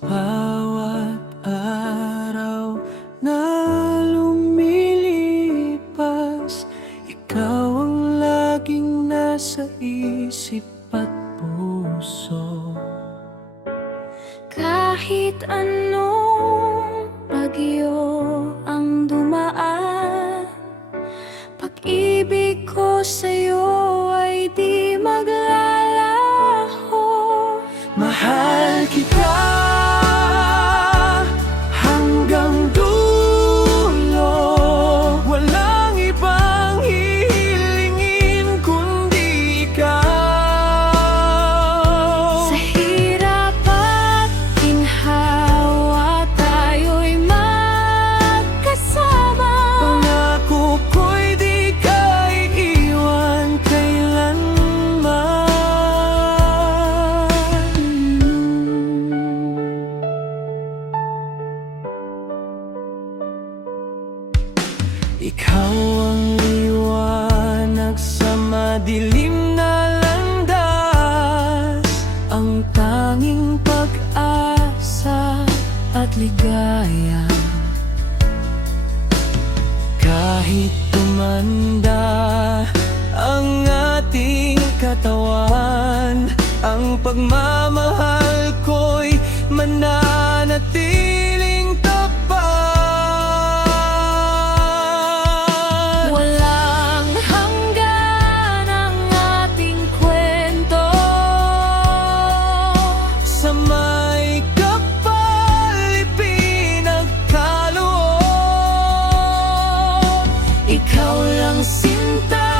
bawat araw na lumilipas, ikaw ang laging nasa isip at puso. Kahit anong bagyo ang dumaan, pag-ibig ko sa'yo ay di maglalaho. Mahal kita hanggang dulo, walang ibang hihilingin kundi ikaw. Sa hirap at ginhawa tayo'y magkasama. Pangako ko'y di ka iiwan kailanman. Ikaw ang liwanag sa madilim na landas, ang tanging pag-asa at ligaya. Kahit tumanda ang ating katawan, ang pagmamahal ko'y mananatiling tapat. Walang hanggan ang ating kwento. Sa may kapal ipinagkaloob, ikaw lang sinta,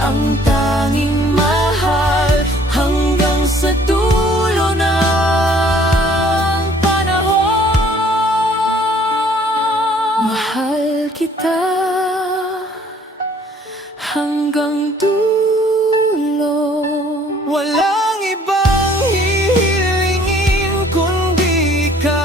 ang tanging mahal hanggang sa dulo ng panahon. Mahal kita Hanggang dulo, walang ibang hihilingin kundi ikaw.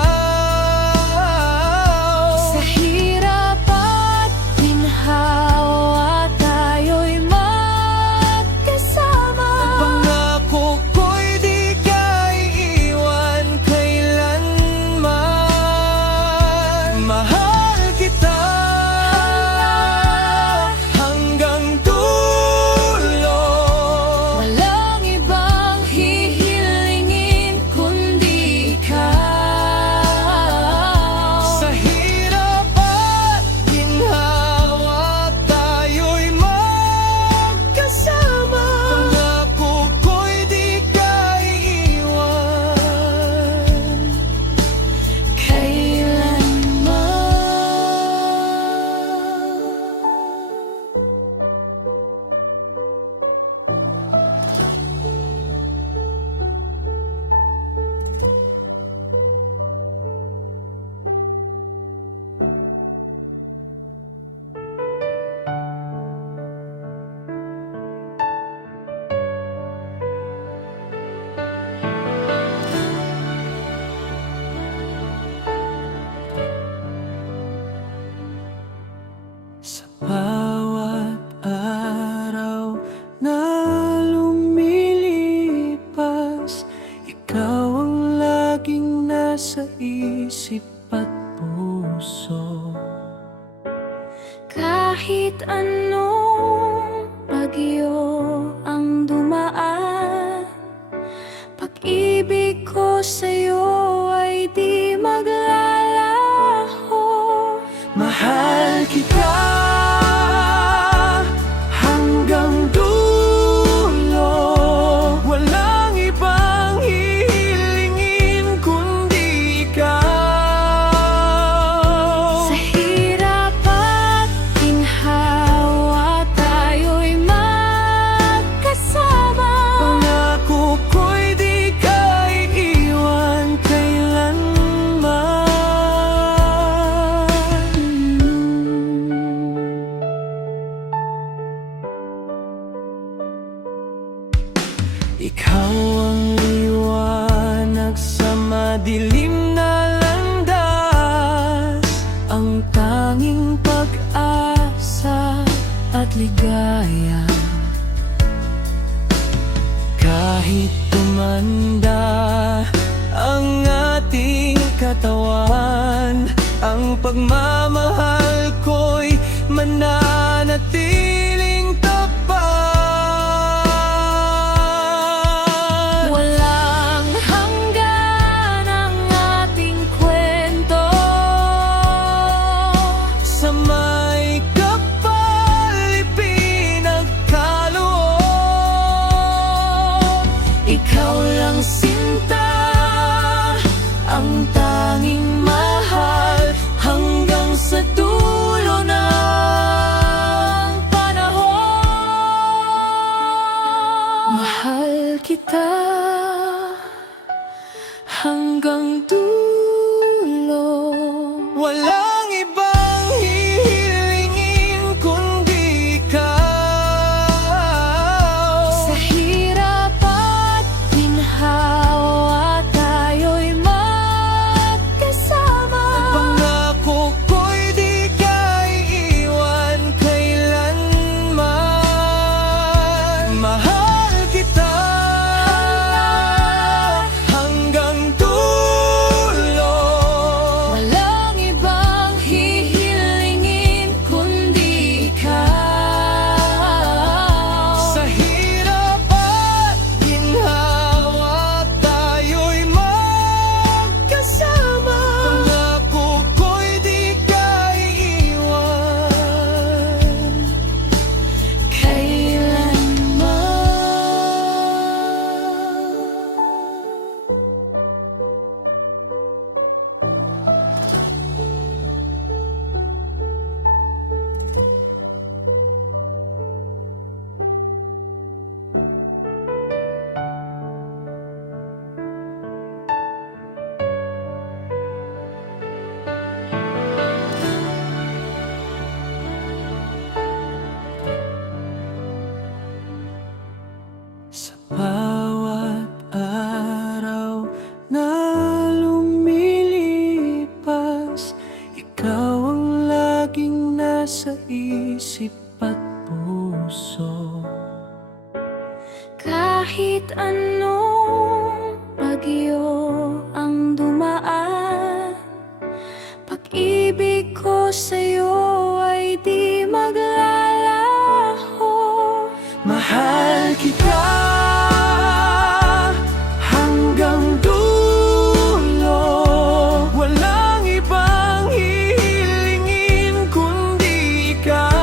sa hirap at ginhawa tayo'y magkasama. Pangako ko'y di ka iiwan kailanman. Mahal kita hanggang dulo, Walang ibang hihilingin kundi ikaw. sa hirap at ginhawa tayo'y magkasama. Pangako ko'y di ka iiwan kailanman. Sa bawat araw na lumilipas, ikaw ang laging nasa isip at puso. Kahit anong bagyo ang dumaan, pag-ibig ko sa'yo ay di maglalaho. Mahal kita hanggang dulo, walang ibang hihilingin kundi ikaw. Sa hirap at ginhawa tayo'y magkasama. Pangako ko'y di ka iiwan kailanman. Ikaw ang liwanag sa madilim na landas, ang tanging pag-asa at ligaya. Kahit tumanda ang Ang pagmamahal ko'y mananatiling tapat. Walang hanggan ang ating kwento. Sa may kapal ipinagkaloob, Ikaw lang sinta, ang tanging mahal, hanggang sa dulo ng panahon. Mahal kita hanggang dulo. walang ibang hihilingin kundi ikaw. Sa hirap at ginhawa tayo'y magkasama. Pangako ko'y di ka iiwan kailanman. Mahal kita hanggang dulo. Walang ibang hihilingin kundi ikaw. Sa hirap at ginhawa tayo'y magkasama. Pangako ko'y di ka iiwan Kailanman. Sa bawat araw na lumilipas, ikaw ang laging nasa isip at puso. Kahit anong bagyo ang dumaan, pag-ibig ko sa'yo ay di maglalaho. Mahal kita hanggang dulo. Walang ibang hihilingin kundi ikaw.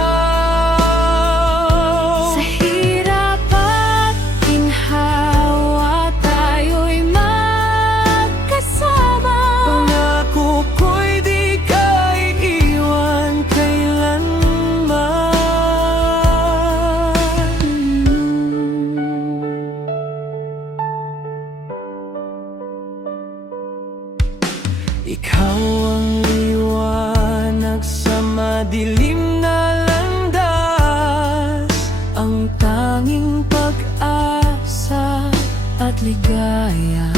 Sa hirap at ginhawa tayo'y magkasama. Pangako ko'y di ka iiwan kailanman. Ikaw ang liwanag sa madilim na landas, ang tanging pag-asa at ligaya.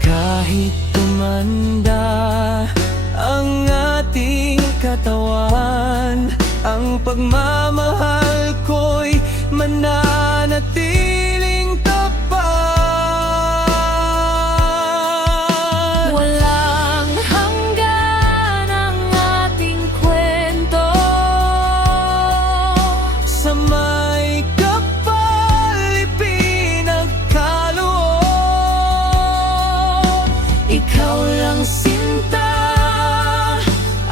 Kahit tumanda ang ating katawan, ang pagmamahal ko'y mananatiling tapat. Walang hanggan ang ating kwento. Sa may kapal ipinagkaloob, Ikaw lang sinta,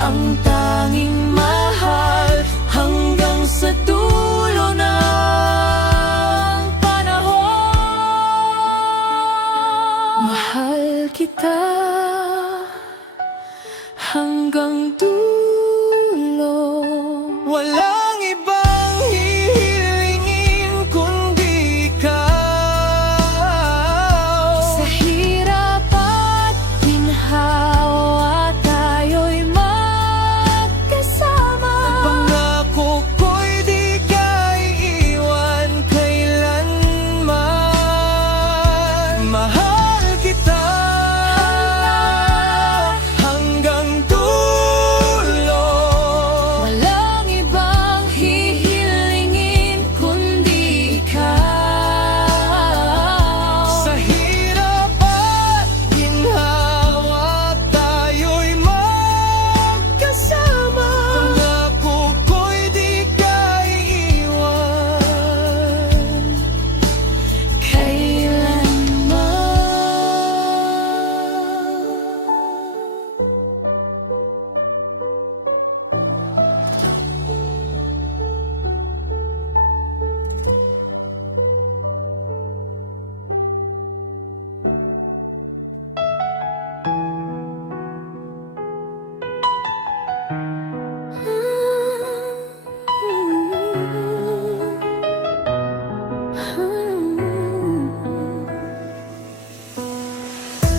ang tanging mahal, hanggang sa dulo ng panahon. Mahal kita hanggang dulo. walang ibang hihilingin kundi ikaw. Sa hirap at ginhawa tayo'y magkasama. Pangako ko'y di ka iiwan kailanman. Mahal kita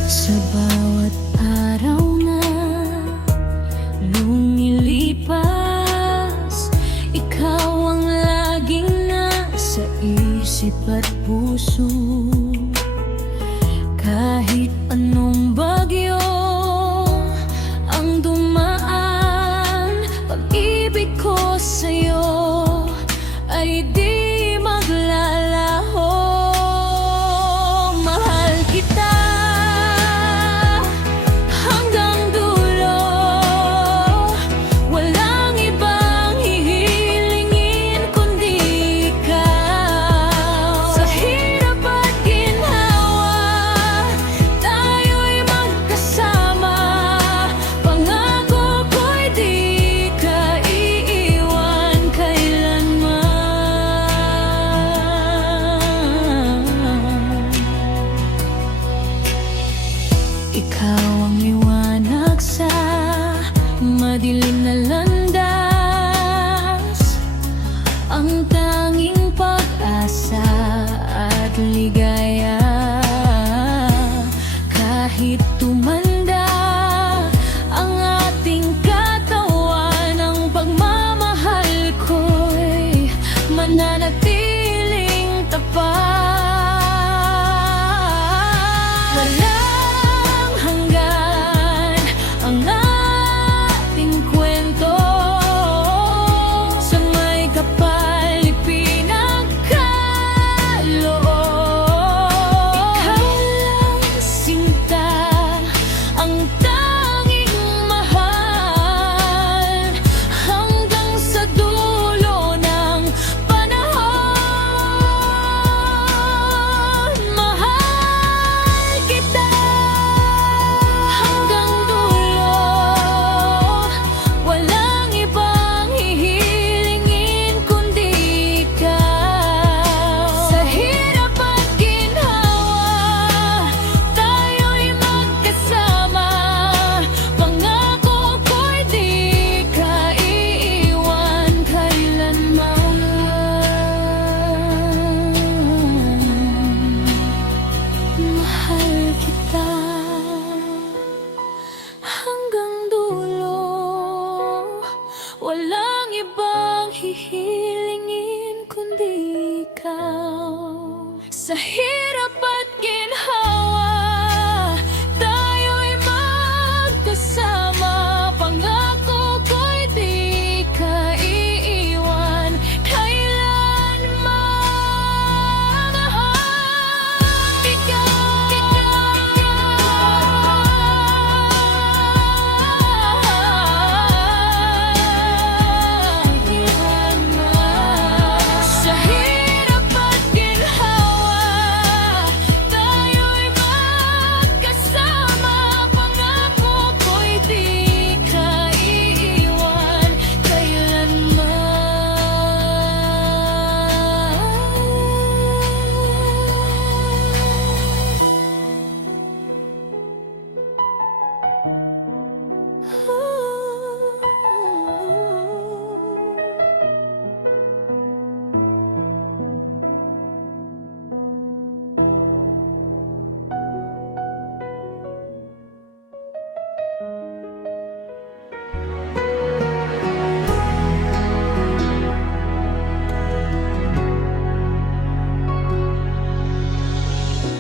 Sa bawat araw na lumilipas, ikaw ang laging nasa isip at puso. Kahit anong bagyo ang dumaan, pag-ibig ko sa'yo ay di maglalaho. Mahal kita hanggang dulo, walang ibang hihilingin kundi ikaw. Sa hirap at ginhawa, tayo'y magkasama. Pangako ko'y di ka iiwan kailanman. Ikaw ang liwanag sa madilim na landas, ang tanging pag-asa at ligaya. Kahit tumanda ang ating katawan, ang pagmamahal ko'y mananatiling tapat. Walang hanggan ang ating kwento, sa may kapal ipinagkaloob. Ikaw lang sinta, ang tanging mahal, hanggang sa dulo ng panahon. Mahal kita hanggang dulo, walang ibang hihilingin kundi ikaw. Sa hirap at ginhawa, tayo'y magkasama. Pangako ko'y di ka iiwan kailanman. Mahal kita hanggang dulo, walang ibang hihilingin kundi ikaw. Sa hirap at ginhawa, tayo'y magkasama. Pangako ko'y di ka iiwan kailanman. Sa hirap at ginhawa, tayo'y magkasama. Pangako ko'y di ka iiwan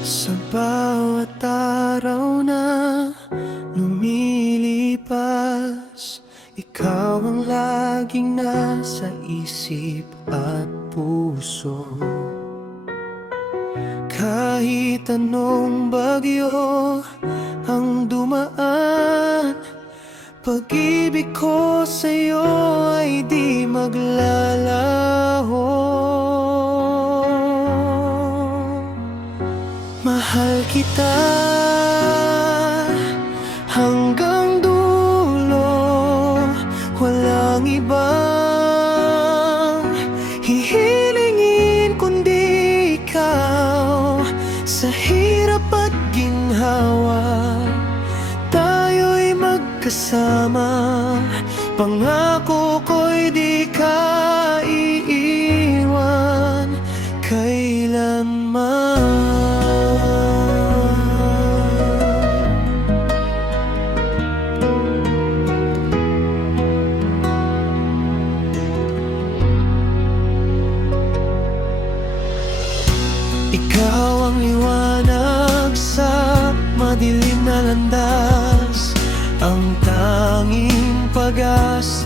Sa bawat araw na lumilipas, ikaw ang laging nasa isip at puso. Kahit anong bagyo ang dumaan, pag-ibig ko sa'yo ay di maglalaho. Mahal kita hanggang dulo, walang ibang hihilingin kundi ikaw. Sa hirap at ginhawa, tayo'y magkasama. Pangako ko'y di ka iiwan kailanman.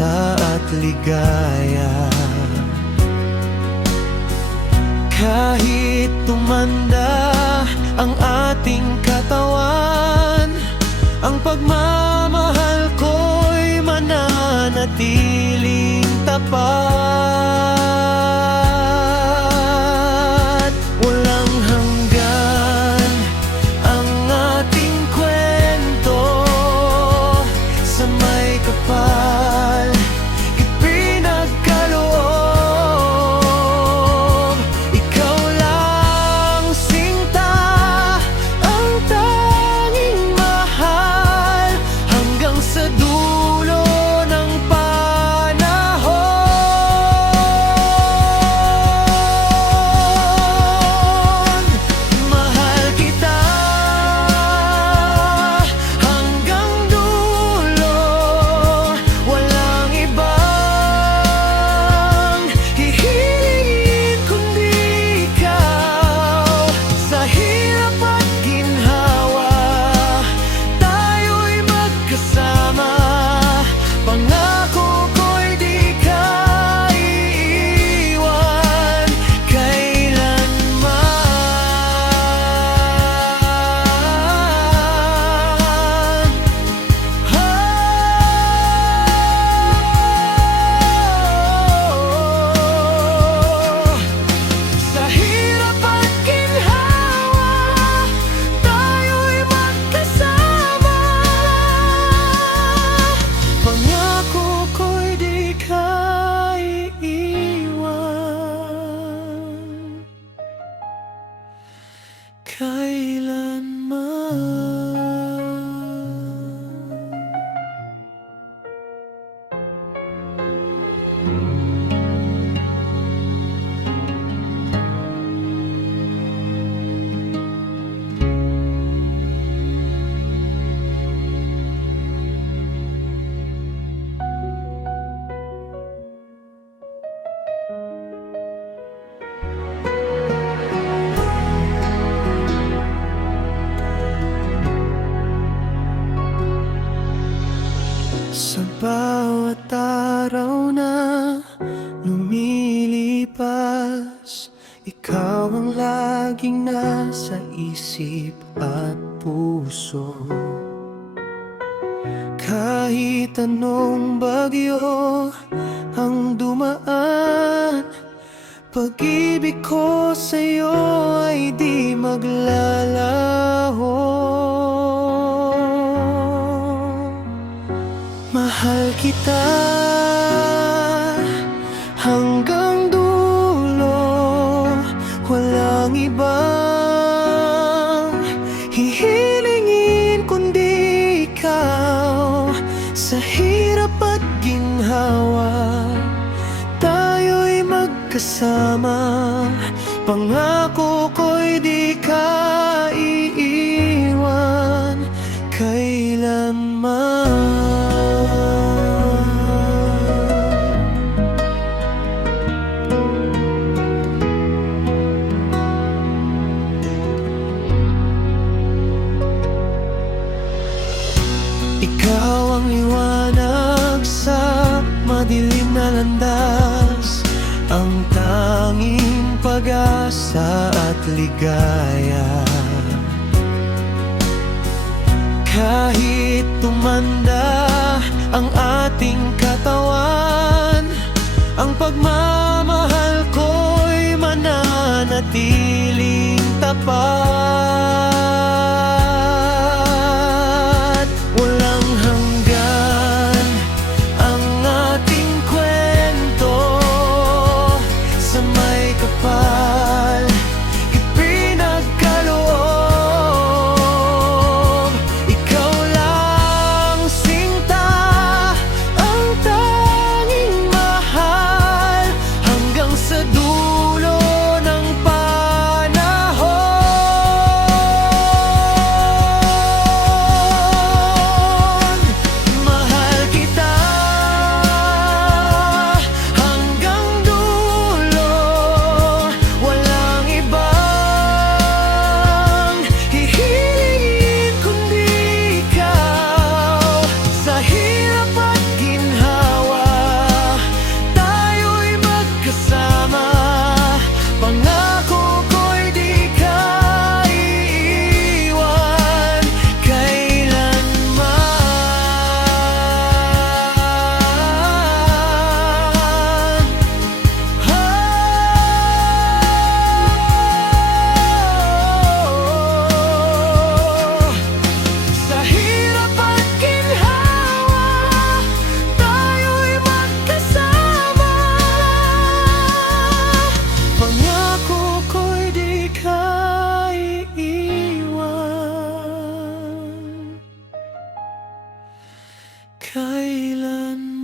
pag-asa at ligaya. Kahit tumanda ang ating katawan, ang pagmamahal ko'y mananatiling tapat. Walang hanggan ang ating kwento, sa may kapal ipinagkaloob. Ikaw lang sinta ang tanging mahal, hanggang sa dulo ng panahon. Mahal kita hanggang dulo, walang ibang hihilingin kundi ikaw. Sa hirap at ginhawa, tayo'y magkasama. Pangako ko'y di ka iiwan kailanman. Sa hirap at ginhawa, tayo'y magkasama. Pangako ko'y di ka iiwan kailanman. Sa bawat araw na lumilipas, ikaw ang laging nasa isip at puso. Kahit anong bagyo ang dumaan, pag-ibig ko sa'yo ay di maglalaho. Mahal kita hanggang dulo, walang ibang hihilingin kundi ikaw. Sa hirap at ginhawa, tayo'y magkasama. Pangako ko'y di ka iiwan kailanman. Ikaw ang liwanag sa madilim na landas, ang tanging pag-asa at ligaya. Kahit tumanda ang ating katawan, ang pagmamahal ko'y mananatiling tapat. Walang hanggan ang ating kwento, sa may kapal ipinagkaloob. Ikaw lang sinta ang tanging mahal, hanggang sa dulo ng panahon. kailanman.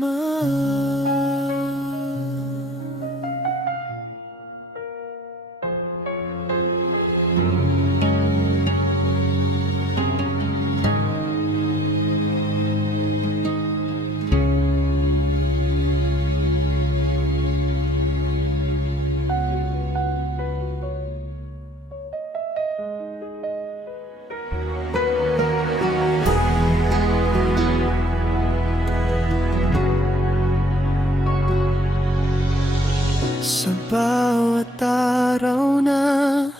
Sa bawat araw na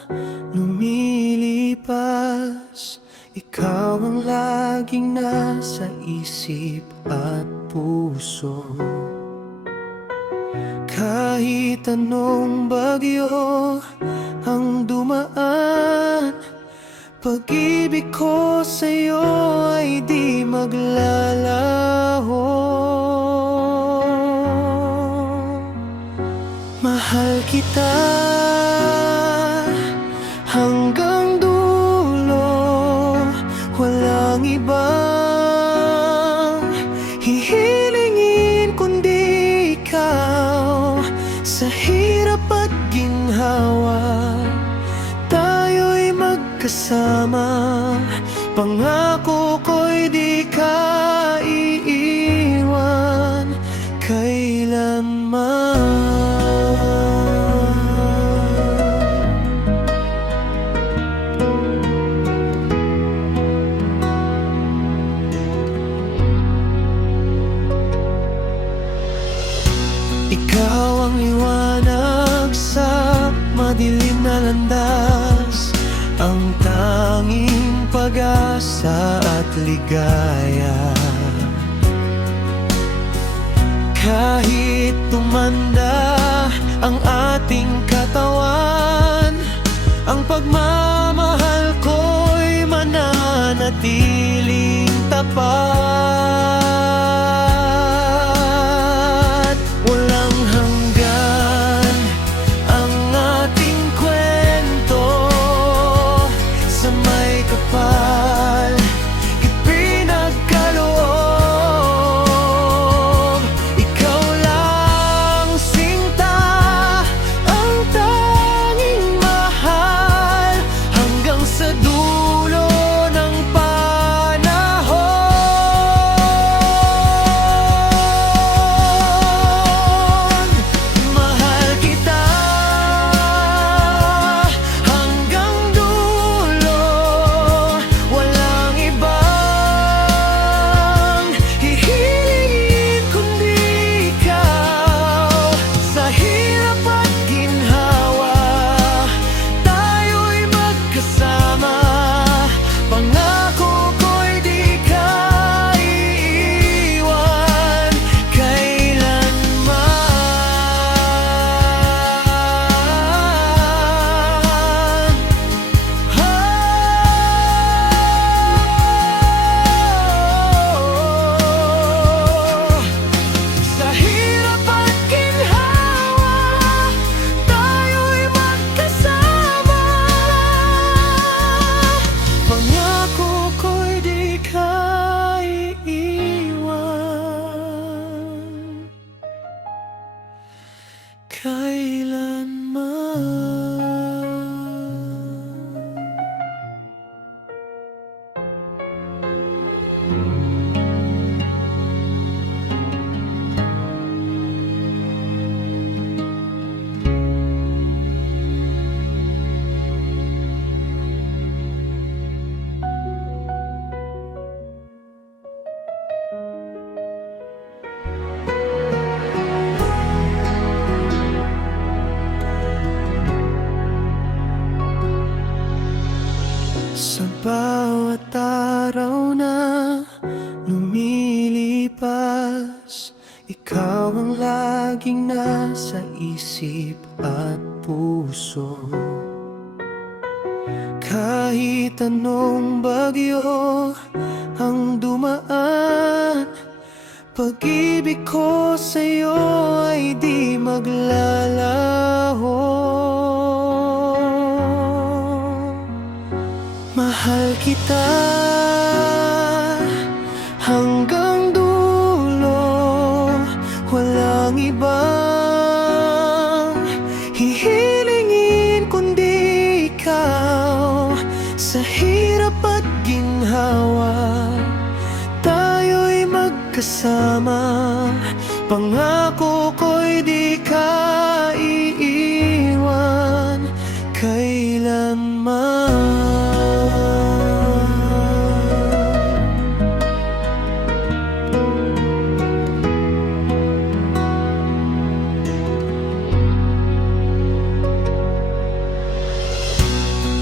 lumilipas, ikaw ang laging nasa isip at puso. Kahit anong bagyo ang dumaan, pag-ibig ko sa'yo ay di maglalaho. Mahal kita hanggang dulo, walang ibang hihilingin kundi ikaw. Sa hirap at ginhawa, tayo'y magkasama. Pangako ko'y di ka iiwan kailanman. Ikaw ang liwanag sa madilim na landas, ang tanging pag-asa at ligaya. Kahit tumanda ang ating katawan, ang pagmamahal ko'y mananatiling tapat. Walang hanggan ang ating kwento, sa may kapal ipinagkaloob. Ikaw lang sinta ang tanging mahal, hanggang sa dulo ng panahon. Mahal kita hanggang dulo, walang ibang hihilingin kundi ikaw. Sa hirap at ginhawa, tayo'y magkasama. Pangako ko'y di ka iiwan kailanman. Sa hirap at ginhawa, tayo'y magkasama. Pangako ko'y di ka iiwan kailanman. Sa bawat araw na lumilipas, ikaw ang laging nasa isip at puso. Kahit anong bagyo ang dumaan, pag-ibig ko sa'yo ay di maglalaho. Mahal kita hanggang dulo, Sa hirap at ginhawa, tayo'y magkasama. Pangako ko'y di ka iiwan kailanman.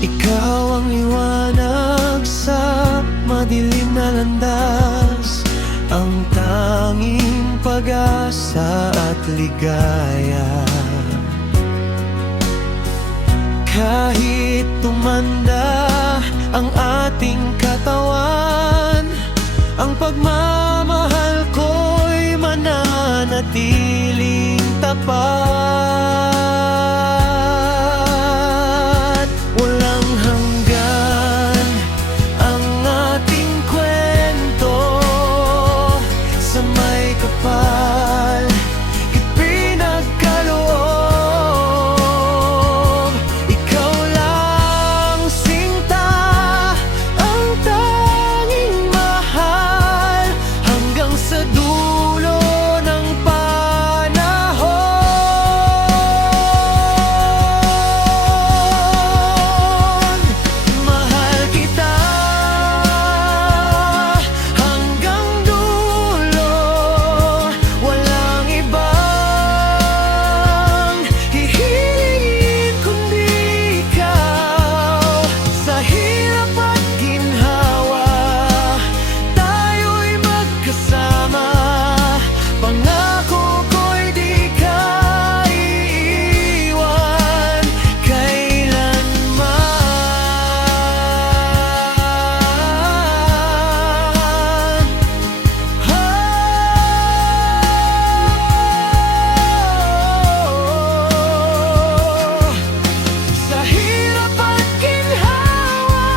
Ikaw ang liwanag sa madilim na landas, ang tanging pag-asa at ligaya. Kahit tumanda ang ating katawan, ang pagmamahal ko'y mananatiling tapat. Walang hanggan ang ating kwento, sa may kapal ipinagkaloob. Ikaw lang sinta, ang tanging mahal, hanggang sa dulo ng panahon. Mahal kita hanggang dulo, walang ibang hihingin kundi ikaw. Sa hirap at ginhawa, tayo'y magkasama. Pangako ko'y di ka iiwan kailanman. Sa hirap at ginhawa,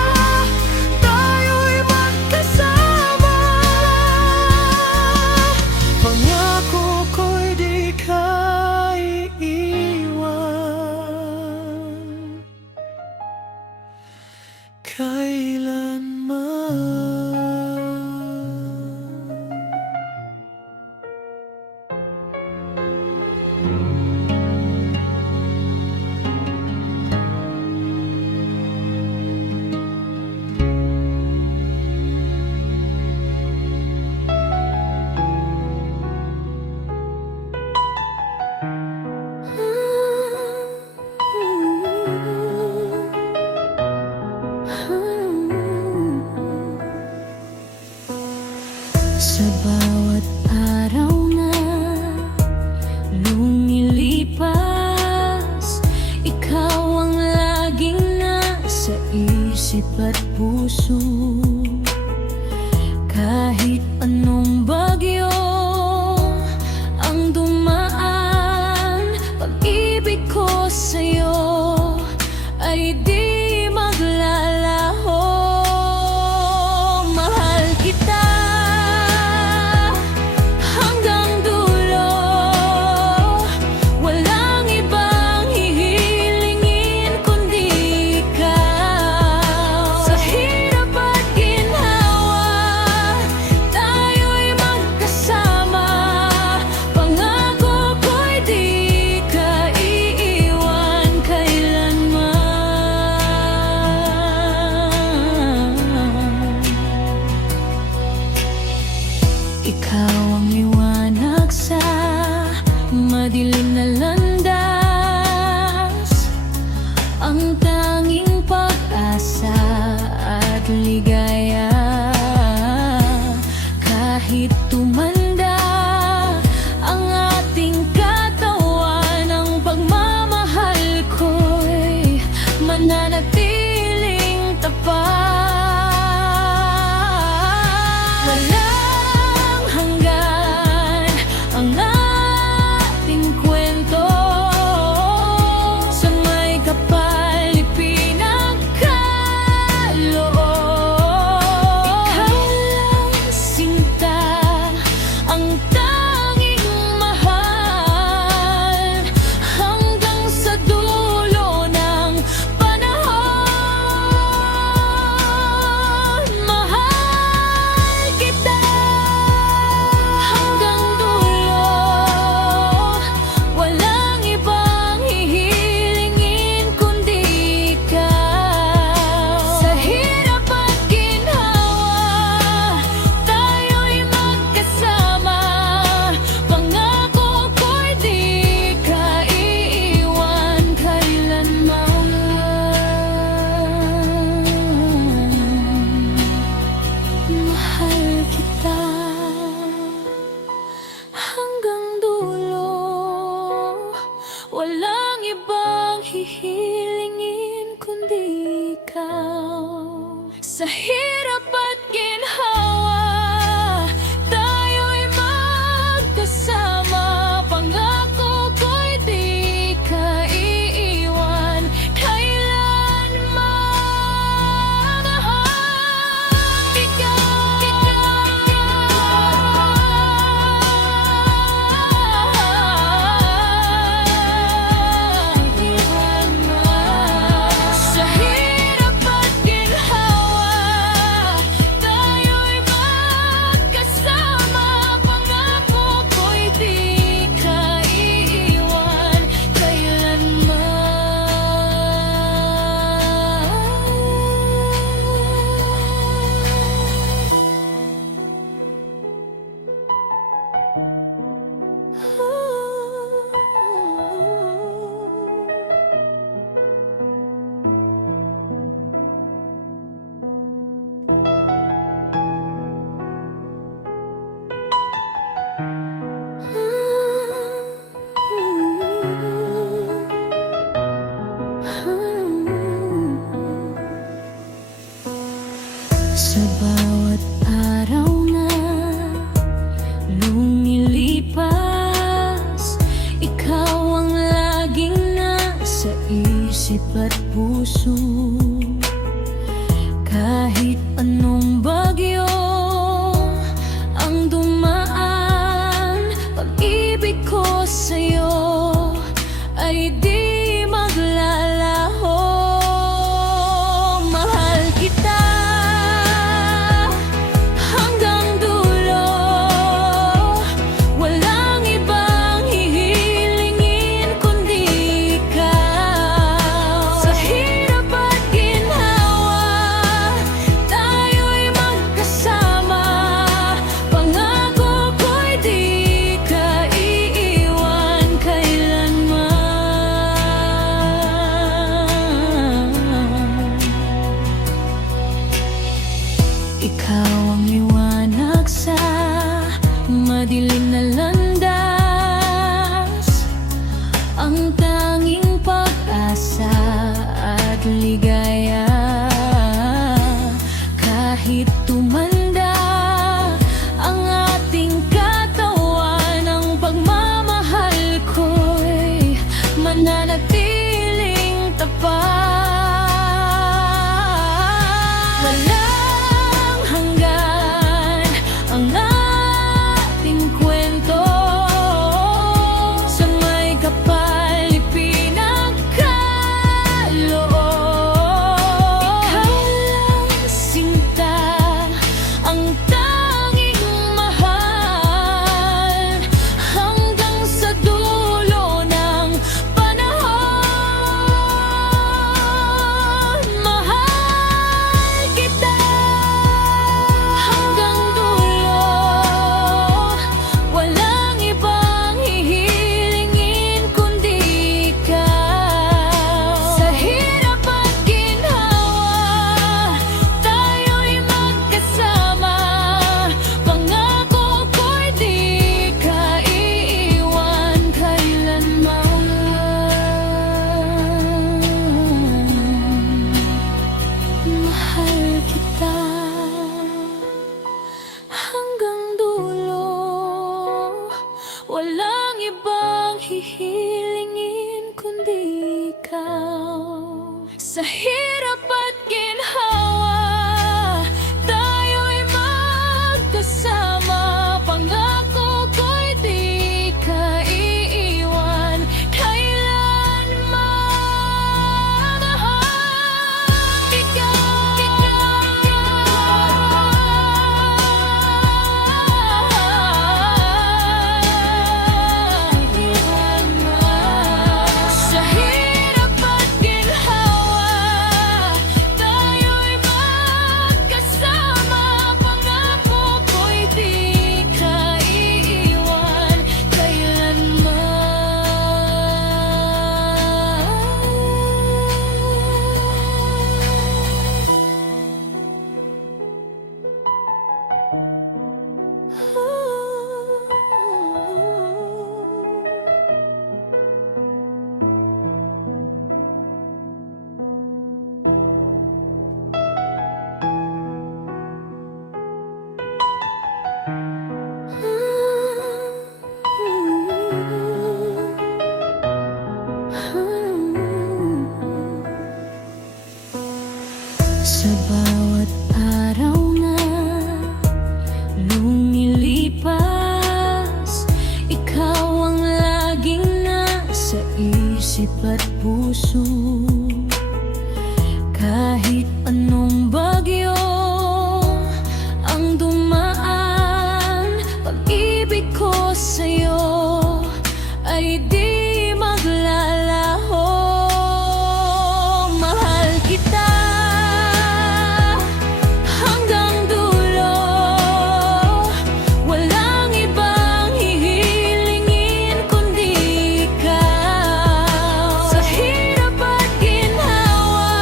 tayo'y magkasama. Pangako ko'y di ka iiwan kailanman. Sa bawat araw na lumilipas, ikaw ang laging nasa isip at puso. Kahit anong bagyo ang dumaan, pag-ibig ko sa'yo ay di maglalaho. Mahal kita hanggang dulo, walang ibang hihilingin kundi ikaw. Sa hirap at ginhawa, tayo'y magkasama. hirap at ginhawa, tayo'y magkasama. Pangako ko'y di ka iiwan kailanman. Sa hirap at ginhawa, tayo'y magkasama. Pangako ko'y di ka iiwan Sa bawat araw na lumilipas, ikaw ang laging nasa isip at puso. Kahit anong bagyo ang dumaan, pag-ibig ko sa'yo ay di maglalaho. Mahal kita hanggang dulo, walang ibang hihilingin kundi ikaw. Sa hirap at ginhawa, tayo'y magkasama. Pangako ko'y di ka iiwan kailanman. Ikaw ang liwanag sa madilim na landas, ang tanging pag-asa at ligaya. Kahit tumanda ang ating katawan, ang pagmamahal ko'y mananatiling tapat. Walang hanggan ang ating kwento, sa may kapal ipinagkaloob. Ikaw lang sinta bawat araw na lumilipas, ikaw ang laging nasa isip at puso. Kahit anong bagyo ang dumaan, pag-ibig ko sa'yo ay di maglalaho. Mahal kita hanggang dulo, walang ibang hihilingin kundi ikaw. Sa hirap at ginhawa,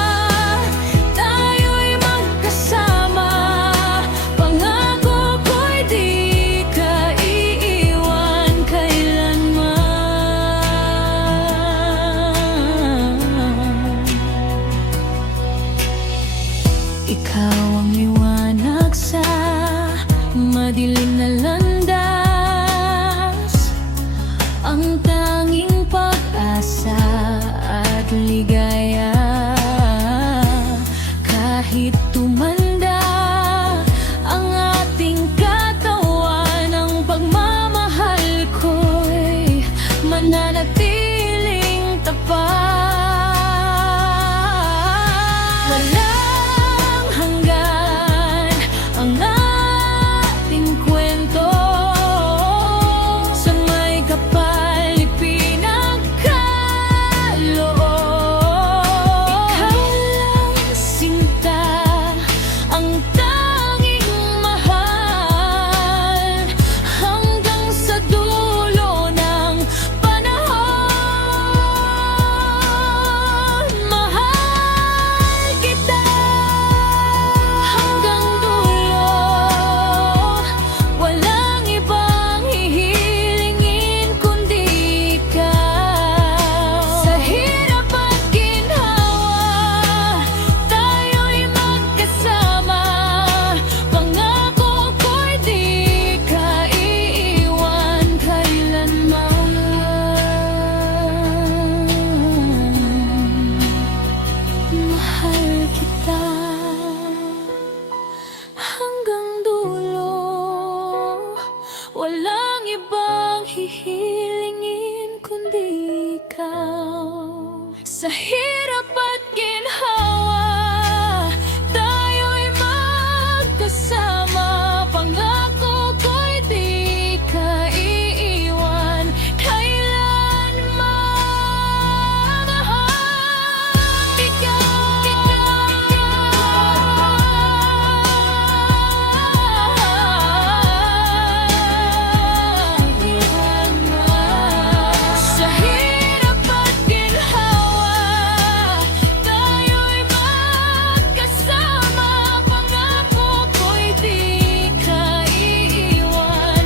tayo'y magkasama. Pangako ko'y di ka iiwan kailanman. Ikaw ang liwanag sa madilim na landas, ang tanging pag-asa at ligaya. Kahit tumanda ang ating katawan, ang pagmamahal ko'y mananatiling tapat. Walang hanggan ang ating kwento, sa may kapal ipinagkaloob. Ikaw lang sinta, ang tanging mahal, hanggang sa dulo ng panahon. Mahal kita hanggang dulo, walang ibang hihilingin kundi ikaw. Sa hirap at ginhawa, tayo'y magkasama. Pangako ko'y di ka iiwan kailanman. Mahal kita hanggang dulo, walang ibang hihilingin kundi ikaw. Sa hirap at ginhawa, tayo'y magkasama. Pangako ko'y di ka iiwan kailanman. Sa hirap at ginhawa, tayo'y magkasama. Pangako ko'y di ka iiwan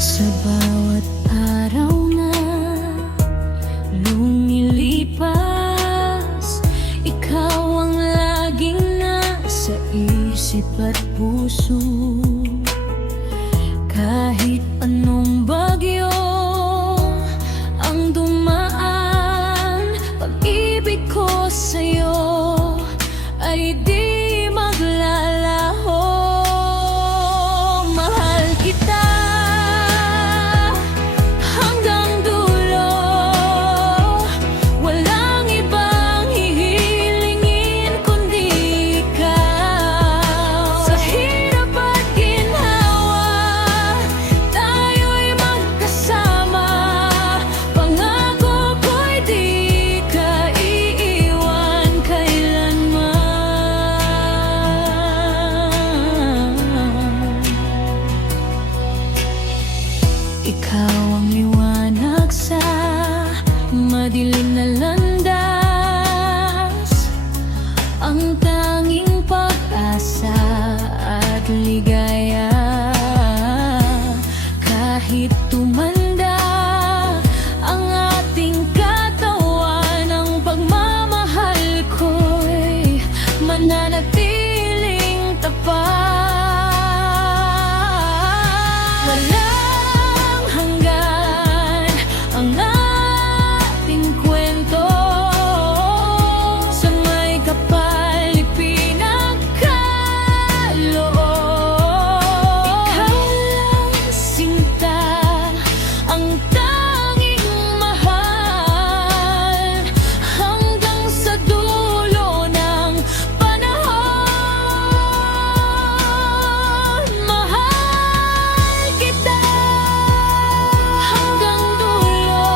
Sa bawat araw na lumilipas, ikaw ang laging nasa isip at puso. Kahit anong bagyo ang dumaan, pag-ibig ko sa'yo ay di maglalaho. Mahal kita hanggang dulo, walang ibang hihilingin kundi ikaw. Sa hirap at madilim na landas, ang tanging pag-asa at ligaya. Kahit tumanda ang ating katawan, ang pagmamahal ko'y mananatiling tapat. Walang hanggan ang ating kwento, sa may kapal ipinagkaloob. Ikaw lang sinta, ang tanging mahal, hanggang sa dulo ng panahon. Mahal kita hanggang dulo,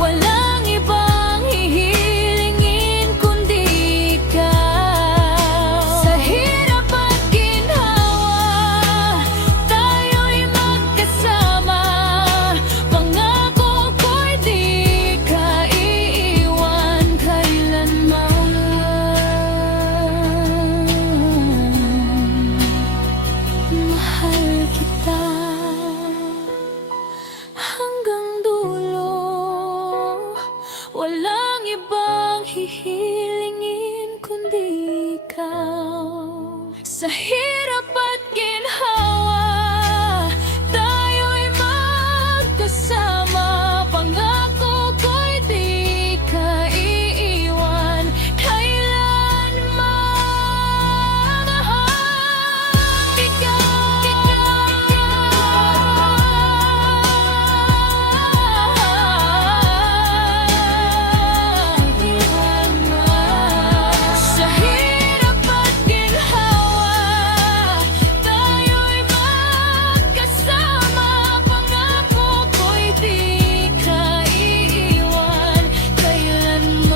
walang ibang hihilingin kundi ikaw. Sa hirap at ginhawa, tayo'y magkasama. Pangako ko'y di ka iiwan kailanman. Mahal kita hanggang dulo, walang ibang hihilingin kundi ikaw. Sa hirap at ginhawa, tayo'y magkasama. Pangako ko'y di ka iiwan kailanman. Sa hirap at ginhawa, tayo'y magkasama. Pangako ko'y di ka iiwan kailanman.